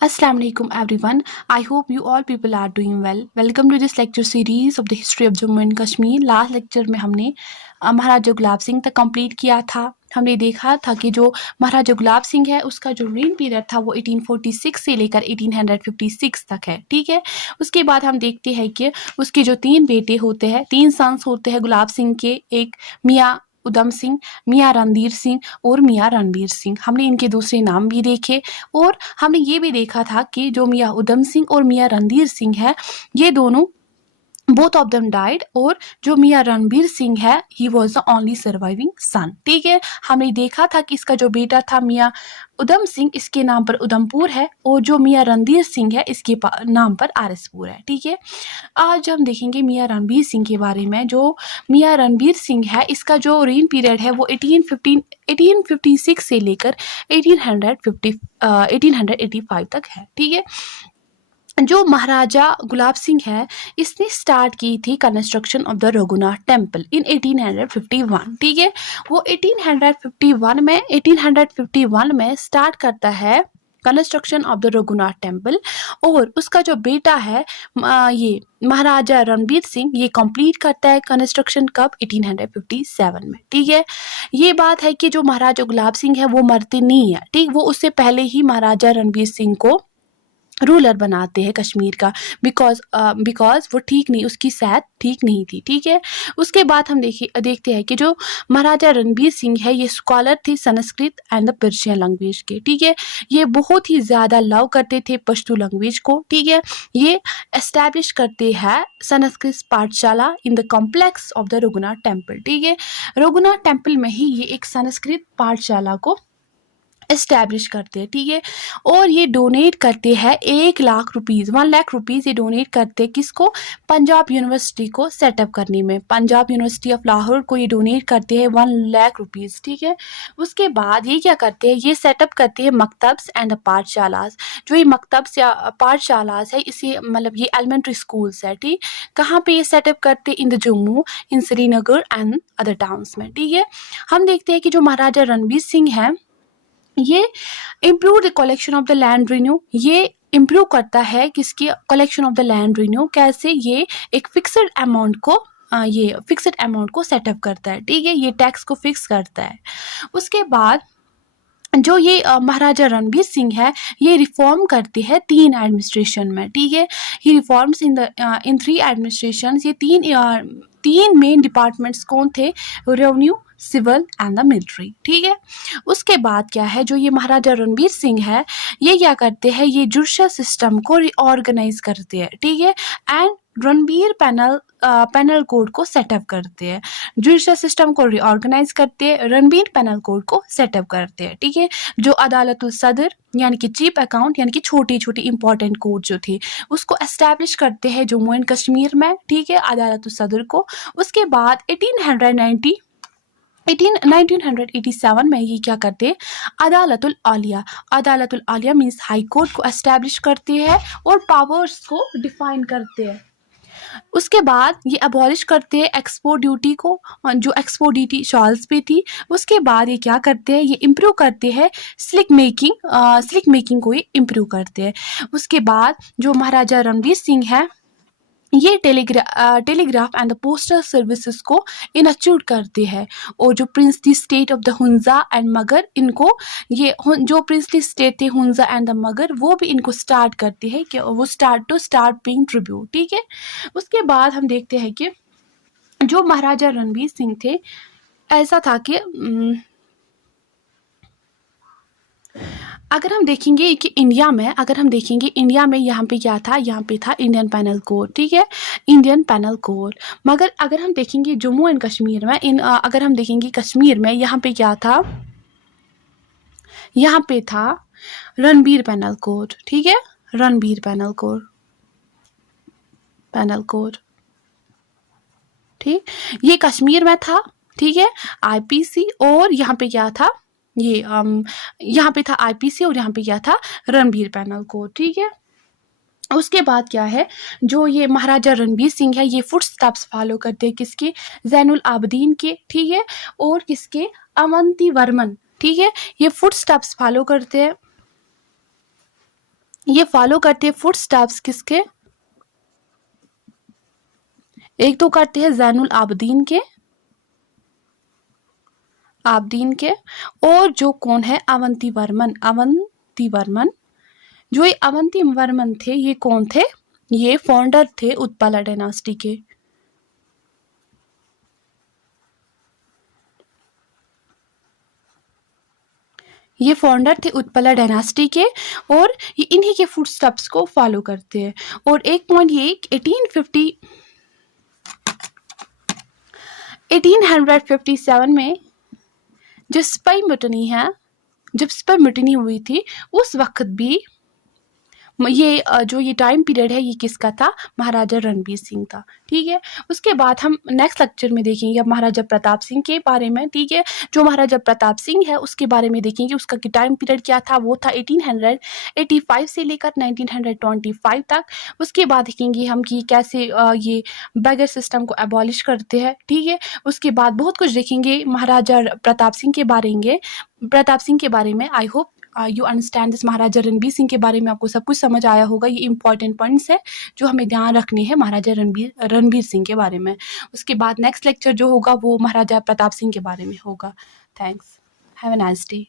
Assalamu alaikum everyone. I hope you all people are doing well. Welcome to this lecture series of the history of Jammu and Kashmir. Last lecture में हमने महाराजा गुलाब सिंह तक complete किया था। हमने देखा था कि जो महाराजा गुलाब सिंह है उसका जो रेन पीरियड था वो 1846 से लेकर 1856 तक है। ठीक है, उसके बाद हम देखते हैं कि उसके जो 3 बेटे होते हैं, 3 सन्स होते हैं गुलाब सिंह के, एक मियाँ उधम सिंह, मियाँ रणधीर सिंह और मियाँ रणबीर सिंह। हमने इनके दूसरे नाम भी देखे और हमने ये भी देखा था कि जो मियाँ उधम सिंह और मियाँ रणधीर सिंह है, ये दोनों बोथ ऑफ देम डाइड, और जो मियाँ रणबीर सिंह है ही was the only surviving son. ठीक है, हमने देखा था कि इसका जो बेटा था मियाँ उधम सिंह, इसके नाम पर उधमपुर है, और जो मियाँ रणधीर सिंह है इसके नाम पर आरएसपुर है। ठीक है, आज हम देखेंगे मियाँ रणबीर सिंह के बारे में। जो मियाँ रणबीर सिंह है इसका जो रेन पीरियड है वो 1856 से लेकर 1885 तक है। ठीक है, जो महाराजा गुलाब सिंह है इसने स्टार्ट की थी construction of the Raghunath temple in 1851। ठीक है, वो 1851 में स्टार्ट करता है construction of the Raghunath temple, और उसका जो बेटा है ये महाराजा रणबीर सिंह ये कंप्लीट करता है कंस्ट्रक्शन कब, 1857 में। ठीक है, ये बात है कि जो महाराजा गुलाब सिंह है वो मरते नहीं है। ठीक, वो उससे पहले ही महाराजा रणबीर सिंह को रूलर बनाते हैं कश्मीर का, बिकॉज वो ठीक नहीं, उसकी सेहत ठीक नहीं थी। ठीक है, उसके बाद हम देखते हैं कि जो महाराजा रणबीर सिंह है ये स्कॉलर थे Sanskrit and the Persian language के। ठीक है, ये बहुत ही ज़्यादा लव करते थे पश्तो लैंग्वेज को। ठीक है, ये एस्टैब्लिश करते हैं संस्कृत पाठशाला in the complex of the Raghunath temple. ठीक है, रघुनाथ टेम्पल में ही ये एक संस्कृत पाठशाला को एस्टैब्लिश करते हैं। ठीक है, और ये डोनेट करते हैं 1 लाख रुपीज़ ये डोनेट करते हैं किसको, पंजाब यूनिवर्सिटी को सेटअप करने में। पंजाब यूनिवर्सिटी ऑफ लाहौर को ये डोनेट करते हैं 1 लाख रुपीज़। ठीक है, उसके बाद ये क्या करते हैं, ये सेटअप करते हैं मकतब्स एंड पाठशालास। जो ये मकतब्स या पाठशालास है इसे मतलब ये एलिमेंट्री स्कूल्स है। ठीक, कहाँ पे ये सेटअप करते हैं, in the Jammu, in Srinagar and other towns में। ठीक है, हम देखते हैं कि जो महाराजा रणबीर सिंह है ये improve the collection of the land renew, ये इम्प्रूव करता है किसकी, collection of the land renew. कैसे, ये एक फिक्स्ड अमाउंट को सेटअप करता है। ठीक है, ये टैक्स को फिक्स करता है। उसके बाद जो ये महाराजा रणबीर सिंह है ये रिफॉर्म करते हैं 3 एडमिनिस्ट्रेशन में। ठीक है, ही रिफॉर्म्स इन 3 एडमिनिस्ट्रेशन। ये 3 मेन डिपार्टमेंट्स कौन थे, revenue, civil and the military. ठीक है, उसके बाद क्या है, जो ये महाराजा रणबीर सिंह है ये क्या करते हैं, ये जुडिशल सिस्टम को रिऑर्गेनाइज करते हैं। ठीक है, एंड रणबीर पैनल कोड को सेटअप करते हैं। जुडिशल सिस्टम को रिऑर्गेनाइज करते हैं, रणबीर पैनल कोड को सेटअप करते हैं। ठीक है, जो अदालतुल सदर यानी कि चीफ अकाउंट यानी कि छोटी छोटी इंपॉर्टेंट कोड जो थे उसको एस्टैब्लिश करते हैं जम्मू एंड कश्मीर में। ठीक है, अदालतुल सदर को। उसके बाद 1987 में ये क्या करते हैं, अदालतुल आलिया मीन्स हाई कोर्ट को एस्टैब्लिश करते हैं और पावर्स को डिफाइन करते हैं। उसके बाद ये अबॉलिश करते हैं एक्सपोर्ट ड्यूटी को, जो एक्सपोर्ट ड्यूटी शॉल्स पे थी। उसके बाद ये क्या करते हैं, ये इम्प्रूव करते हैं स्लिक मेकिंग को ये इम्प्रूव करते हैं। उसके बाद जो महाराजा रणबीर सिंह है ये telegraph and the postal services को इंस्टीट्यूट करते हैं, और जो princely state of the Hunza and मगर, इनको ये जो प्रिंसली स्टेट थे हुंजा एंड द मगर वो भी इनको स्टार्ट करते हैं कि वो स्टार्ट पेइंग ट्रिब्यूट। ठीक है, उसके बाद हम देखते हैं कि जो महाराजा रणबीर सिंह थे ऐसा था कि अगर हम देखेंगे कि इंडिया में यहाँ पे क्या था, यहाँ पे था इंडियन पैनल कोड। ठीक है, इंडियन पैनल कोड। मगर अगर हम देखेंगे जम्मू एंड कश्मीर में अगर हम देखेंगे कश्मीर में यहाँ पे क्या था, यहाँ पे था रणबीर पैनल कोड। ठीक है, रणबीर पैनल कोड। ठीक, ये कश्मीर में था। ठीक है, आईपीसी, और यहाँ पे क्या था, ये यहाँ पे था आईपीसी और यहाँ पे क्या था, रणबीर पैनल कोड। ठीक है, उसके बाद क्या है, जो ये महाराजा रणबीर सिंह है ये फुट स्टेप्स फॉलो करते हैं किसके, जैनुल आबदीन के। ठीक है, और किसके, अवंती वर्मन। ठीक है, ये फुट स्टेप्स फॉलो करते हैं ये फॉलो करते हैं फुट स्टेप्स किसके? एक तो करते हैं जैनुल आबदीन के, और जो कौन है, अवंती वर्मन। जो ये अवंती वर्मन थे, ये कौन थे? ये फाउंडर थे उत्पला डायनास्टी के। ये फाउंडर थे उत्पला डायनास्टी के और ये इन्हीं के फुटस्टेप्स को फॉलो करते हैं। और एक पॉइंट ये 1857 में जो स्पाई मुटनी है, जब स्पाई मुटनी हुई थी उस वक्त भी ये जो ये टाइम पीरियड है ये किसका था? महाराजा रणबीर सिंह था। ठीक है, उसके बाद हम नेक्स्ट लेक्चर में देखेंगे अब महाराजा प्रताप सिंह के बारे में। ठीक है, जो महाराजा प्रताप सिंह है उसके बारे में देखेंगे, उसका टाइम पीरियड क्या था? वो था 1885 से लेकर 1925 तक। उसके बाद देखेंगे हम कि कैसे ये बैगर सिस्टम को एबॉलिश करते हैं। ठीक है, उसके बाद बहुत कुछ देखेंगे महाराजा प्रताप सिंह के बारे में। I hope you understand this. Maharaja Ranbir Singh के बारे में आपको सब कुछ समझ आया होगा। ये इंपॉर्टेंट पॉइंट्स है जो हमें ध्यान रखने हैं महाराजा रणबीर सिंह के बारे में। उसके बाद नेक्स्ट लेक्चर जो होगा वो महाराजा प्रताप सिंह के बारे में होगा। Thanks, have a nice day.